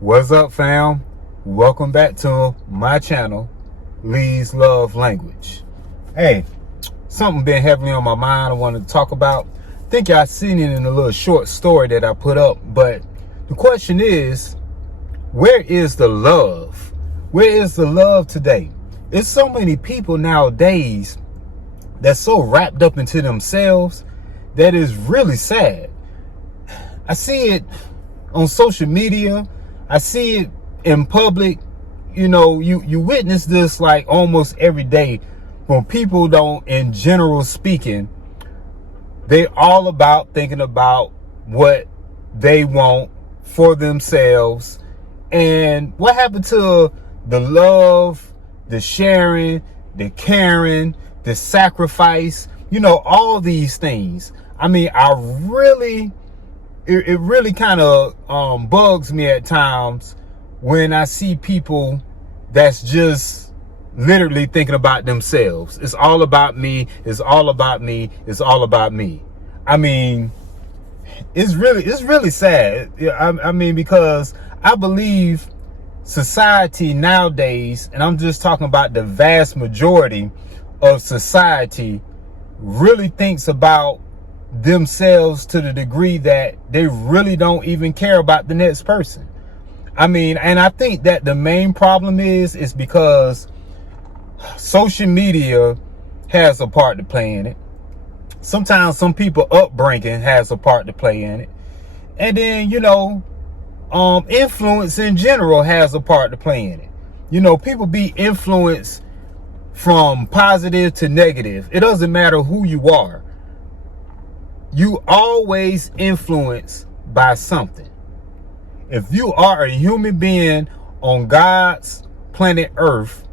What's up, fam? Welcome back to my channel, Lee's Love Language. Hey, something been heavily on my mind I wanted to talk about. I think y'all seen it in a little short story that I put up, but the question is, where is the love? Where is the love today? There's so many people nowadays that's so wrapped up into themselves that is really sad. I see it on social media. I see it in public. You know, you witness this like almost every day when people don't, in general speaking, they all about thinking about what they want for themselves. And what happened to the love, the sharing, the caring, the sacrifice, you know, all these things. I mean, it really kind of bugs me at times when I see people that's just literally thinking about themselves. It's all about me. It's all about me. It's all about me. I mean, it's really sad. I mean, because I believe society nowadays, and I'm just talking about the vast majority of society, really thinks about themselves to the degree that they really don't even care about the next person. I mean, and I think that the main problem is because social media has a part to play in it. Sometimes some people upbringing has a part to play in it. And then, you know, influence in general has a part to play in it. You know, people be influenced from positive to negative. It doesn't matter who you are. You always influenced by something. If you are a human being on God's planet Earth,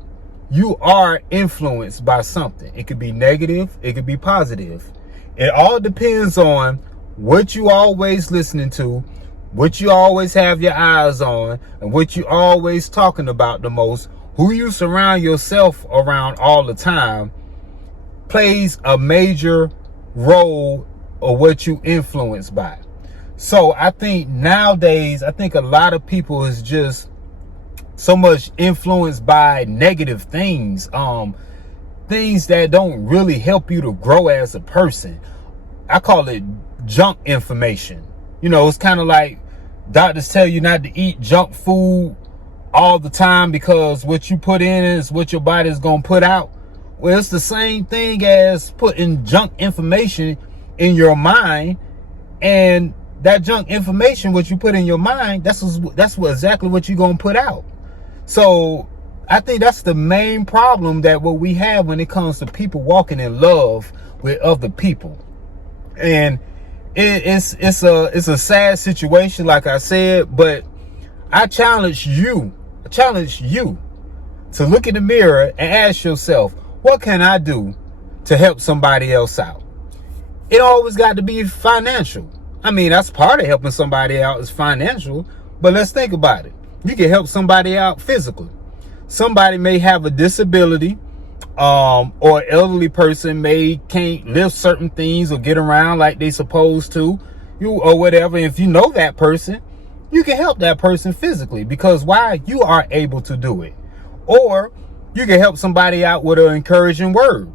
you are influenced by something. It could be negative, it could be positive. It all depends on what you always listening to, what you always have your eyes on, and what you always talking about the most. Who you surround yourself around all the time plays a major role or what you influenced by. So I think nowadays, I think a lot of people is just so much influenced by negative things, things that don't really help you to grow as a person. I call it junk information. You know, it's kind of like doctors tell you not to eat junk food all the time because what you put in is what your body is going to put out. Well, it's the same thing as putting junk information in your mind, and that junk information, what you put in your mind, that's exactly what you're going to put out. So I think that's the main problem that what we have when it comes to people walking in love with other people. And it's a sad situation, like I said, but I challenge you to look in the mirror and ask yourself, what can I do to help somebody else out? It always got to be financial. I mean, that's part of helping somebody out is financial, but let's think about it. You can help somebody out physically. Somebody may have a disability, or an elderly person can't lift certain things or get around like they supposed to, or whatever. If you know that person, you can help that person physically because why? You are able to do it. Or you can help somebody out with an encouraging word.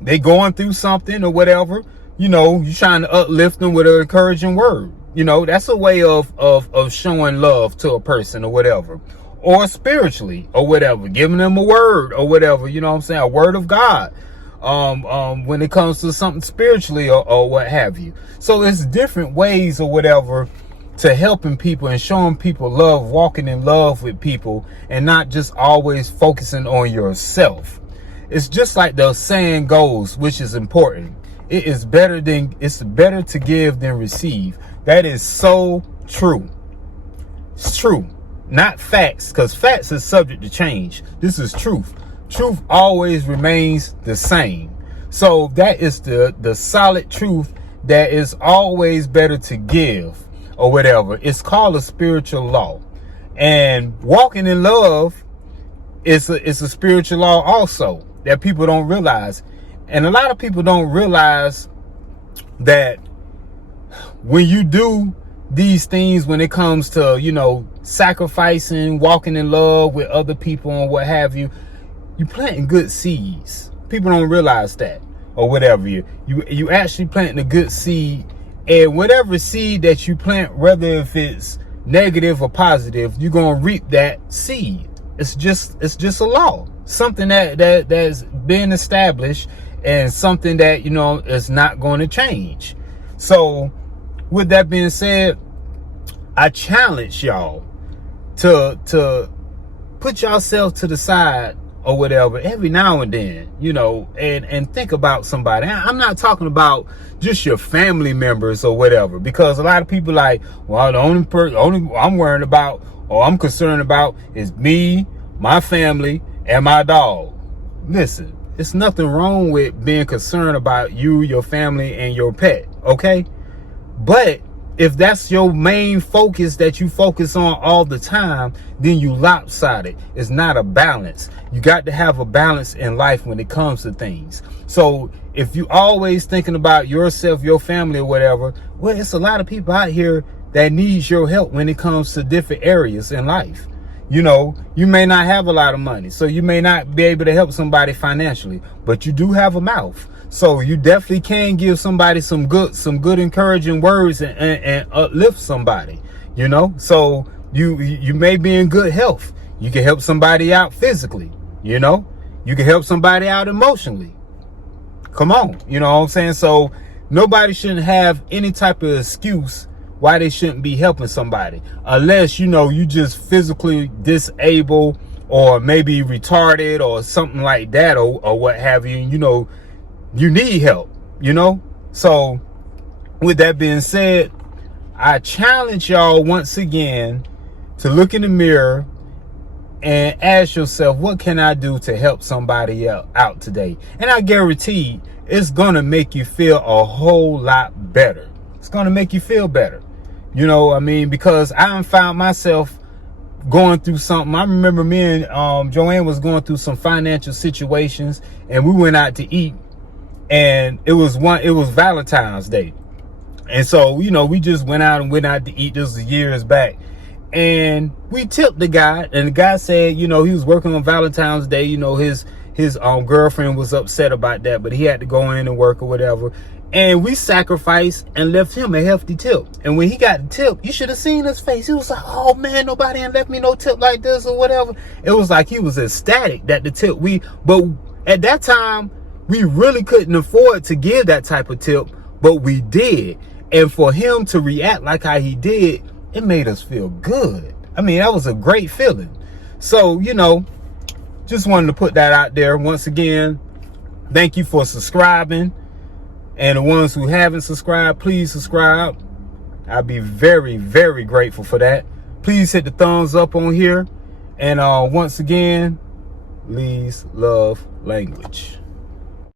They going through something or whatever, you know, you're trying to uplift them with an encouraging word. You know, that's a way of showing love to a person or whatever. Or spiritually or whatever, giving them a word or whatever, you know what I'm saying? A word of God. When it comes to something spiritually or what have you. So it's different ways or whatever to helping people and showing people love, walking in love with people, and not just always focusing on yourself. It's just like the saying goes, which is important. It's better to give than receive. That is so true. It's true. Not facts, because facts is subject to change. This is truth. Truth always remains the same. So that is the solid truth that it's always better to give or whatever. It's called a spiritual law. And walking in love is a spiritual law also that people don't realize. And a lot of people don't realize that when you do these things, when it comes to, you know, sacrificing, walking in love with other people and what have you, you planting good seeds. People don't realize that or whatever. You actually planting a good seed, and whatever seed that you plant, whether if it's negative or positive, you're gonna reap that seed. It's just a law, something that's been established, and something that, you know, is not going to change. So with that being said, I challenge y'all to put yourself to the side or whatever every now and then, you know, and think about somebody. I'm not talking about just your family members or whatever, because a lot of people like, well, the only I'm worried about or I'm concerned about is me, my family, and my dog. Listen, it's nothing wrong with being concerned about you, your family, and your pet, okay? But if that's your main focus that you focus on all the time, then you lopsided. It's not a balance. You got to have a balance in life when it comes to things. So if you always thinking about yourself, your family, or whatever, well, it's a lot of people out here that needs your help when it comes to different areas in life. You know, you may not have a lot of money, so you may not be able to help somebody financially, but you do have a mouth. So you definitely can give somebody some good encouraging words and uplift somebody, you know. So you may be in good health. You can help somebody out physically, you know. You can help somebody out emotionally. Come on, you know what I'm saying? So nobody shouldn't have any type of excuse why they shouldn't be helping somebody, unless, you know, you just physically disabled or maybe retarded or something like that, or what have you. You know, you need help, you know. So with that being said, I challenge y'all once again to look in the mirror and ask yourself, what can I do to help somebody out today? And I guarantee it's gonna make you feel a whole lot better. It's gonna make you feel better, you know. I mean, because I found myself going through something. I remember me and Joanne was going through some financial situations, and we went out to eat. And it was Valentine's Day. And so, you know, we just went out to eat. This was years back. And we tipped the guy, and the guy said, you know, he was working on Valentine's Day. You know, his girlfriend was upset about that, but he had to go in and work or whatever. And we sacrificed and left him a hefty tip. And when he got the tip, you should have seen his face. He was like, oh man, nobody ain't left me no tip like this or whatever. It was like he was ecstatic that the tip but at that time, we really couldn't afford to give that type of tip, but we did. And for him to react like how he did, it made us feel good. I mean, that was a great feeling. So, you know, just wanted to put that out there. Once again, thank you for subscribing. And the ones who haven't subscribed, please subscribe. I'd be very, very grateful for that. Please hit the thumbs up on here. And once again, Lee's Love Language.